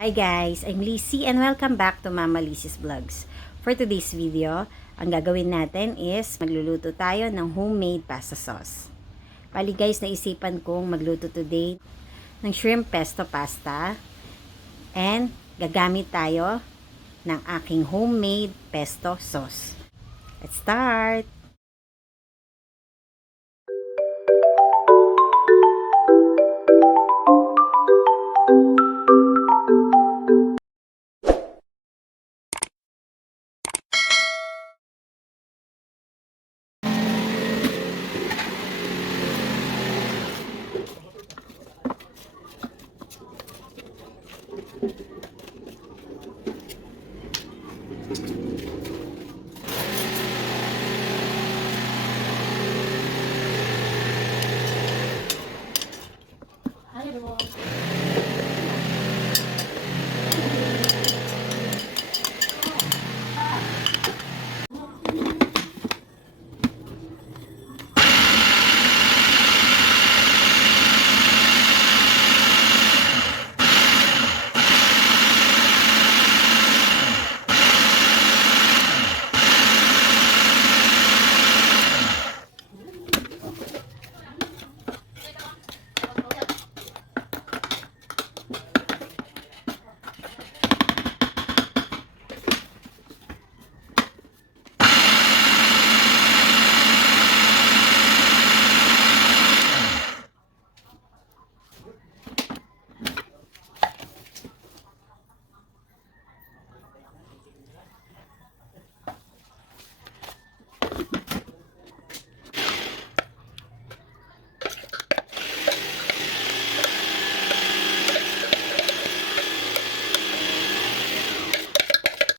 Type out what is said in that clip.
Hi guys, I'm Lizzie and welcome back to Mama Lizzie's Vlogs. For today's video, ang gagawin natin is magluluto tayo ng homemade pasta sauce. Bali guys, naisipan kong magluto today ng shrimp pesto pasta and gagamit tayo ng aking homemade pesto sauce. Let's start!